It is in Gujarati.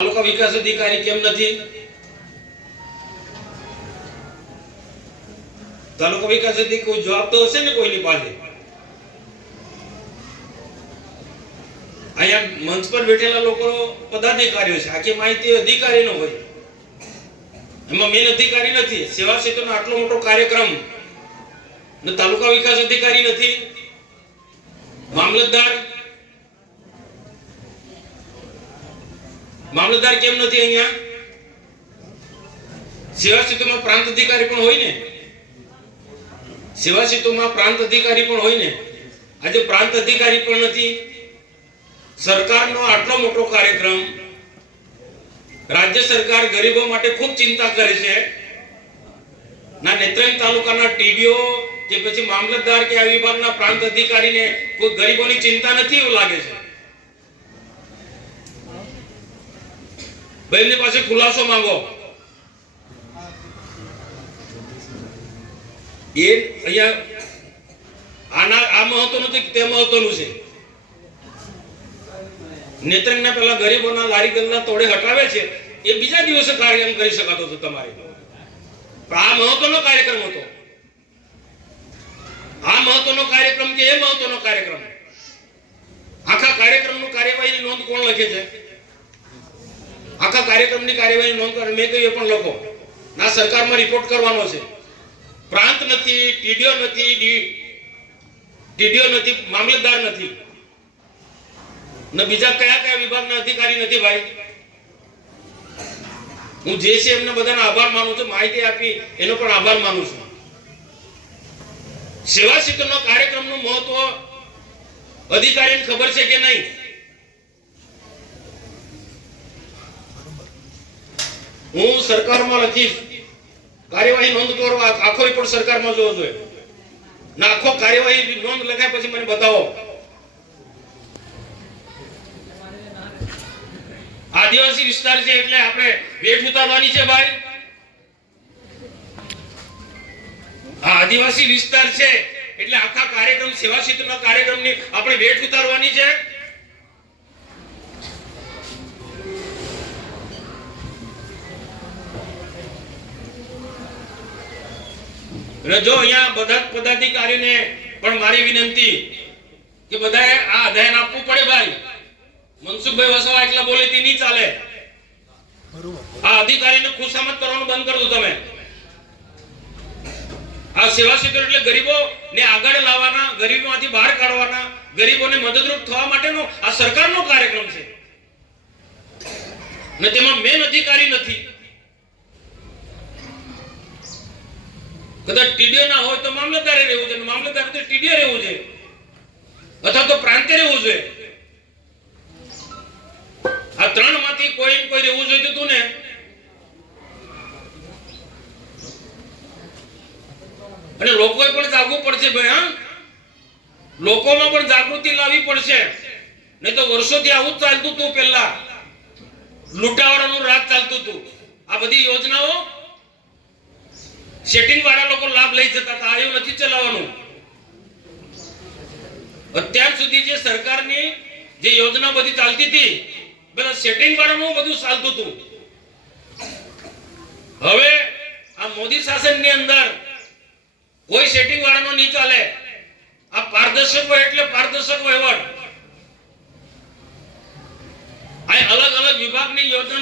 તાલુકા વિકાસ અધિકારી કેમ નથી? તાલુકા વિકાસ અધિકારી કોઈ જવાબ તો હશે ને કોઈની પાસે. અહીંયા મંચ પર બેઠેલા લોકો પદાધિકારીઓ છે, આખી માહિતી અધિકારીનો હોય. એમાં મેન અધિકારી નથી. સેવા સેતુનો આટલો મોટો કાર્યક્રમ ને તાલુકા વિકાસ અધિકારી નથી, મામલતદાર કેમ નથી? અહીંયા સેવા સેતુમાં પ્રાંત અધિકારી પણ હોય ને, સેવા સેતુમાં પ્રાંત અધિકારી પણ હોય ને. આજે પ્રાંત અધિકારી પણ નથી. સરકારનો આટલો મોટો કાર્યક્રમ, રાજ્ય સરકાર ગરીબો માટે ખૂબ ચિંતા કરે છે. ના નેત્રંગ તાલુકાના ટીડીઓ કે પછી મામલતદાર કે આ વિભાગના પ્રાંત અધિકારીને કોઈ ગરીબોની ચિંતા નથી એવું લાગે છે. ભાઈ પાસે ખુલાસો માંગો. એ અહીંયા આ મહત્વ નથી, તે મહત્વનું છે. નેત્રંગના પેલા ગરીબોના લારી ગલ્લા તોડે હટાવે છે, એ બીજા દિવસે કાર્યક્રમ કરી શકાતો હતો તમારે. પણ આ મહત્વનો કાર્યક્રમ હતો. આ મહત્વનો કાર્યક્રમ કે એ મહત્વનો કાર્યક્રમ, આખા કાર્યક્રમનું કાર્યવાહીની નોંધ કોણ લખે છે? આખા કાર્યક્રમની કાર્યવાહીની નોંધ મેં કહ્યું એ પણ લખો. ના સરકારમાં રિપોર્ટ કરવાનો છે. પ્રાંત નથી, ટીડીઓ નથી, મામલતદાર નથી ને બીજા કયા કયા વિભાગના અધિકારી નથી. ભાઈ હું જે છે એમને બધાનો આભાર માનું છું, માહિતી આપી એનો પણ આભાર માનું છું. સેવા સેતુનો કાર્યક્રમનું મહત્વ અધિકારીને ખબર છે કે નહીં? હું સરકારમાં લખીશ, કાર્યવાહી નોંધ કરવા આખો રિપોર્ટ સરકારમાં જોવો જોઈએ. ના આખો કાર્યવાહી નોંધ લખાય પછી મને બતાવો. આદિવાસી વિસ્તાર છે એટલે આપણે વેઠ ઉતારવાની છે ભાઈ. આ આદિવાસી વિસ્તાર છે એટલે આખા કાર્યક્રમ, સેવા સેતુના કાર્યક્રમની આપણે વેઠ ઉતારવાની છે. જો અહીંયા બધા પદાધિકારીને પણ મારી વિનંતી કે બધાએ આ ધ્યાન આપવું પડે ભાઈ. મનસુખભાઈ વસાવા એકલા બોલે તે નહીં ચાલે. આ અધિકારીને ખુશામત કરવાનું બંધ કરી દો તમે. આ સેવા સેતુ એટલે ગરીબોને આગળ લાવવાના, ગરીબોમાંથી બહાર કાઢવાના, ગરીબોને મદદરૂપ થવા માટેનો આ સરકારનો કાર્યક્રમ છે ને તેમાં મેન અધિકારી નથી. કદાચ ટીડીઓ ના હોય તો મામલતદારે રહેવું જોઈએ, મામલતદાર તો ટીડીઓ રહેવું જોઈએ અથવા તો પ્રાંતે રહેવું જોઈએ. આ ત્રણ માંથી કોઈ રહેવું જોઈએ તું ને. અને લોકોએ પણ જાગવું પડશે ભાઈ. હા, લોકોમાં પણ જાગૃતિ લાવવી પડશે. નહીં તો વર્ષોથી આવું જ ચાલતું હતું. પહેલા લૂંટાવાળાનું રાજ ચાલતું હતું. આ બધી યોજનાઓ સેટિંગ વાળા લોકો લાભ લઈ જતા હતા. આ એવું નથી ચલાવવાનું. અત્યાર સુધી જે સરકારની જે યોજના બધી ચાલતી હતી, બધા સેટિંગ વાળાનું બધું ચાલતું હતું. હવે આ મોદી શાસનની અંદર કોઈ સેટિંગ વાળાનો નહીં ચાલે. આ પારદર્શક હોય એટલે પારદર્શક વહીવટ. આ અલગ અલગ વિભાગની યોજના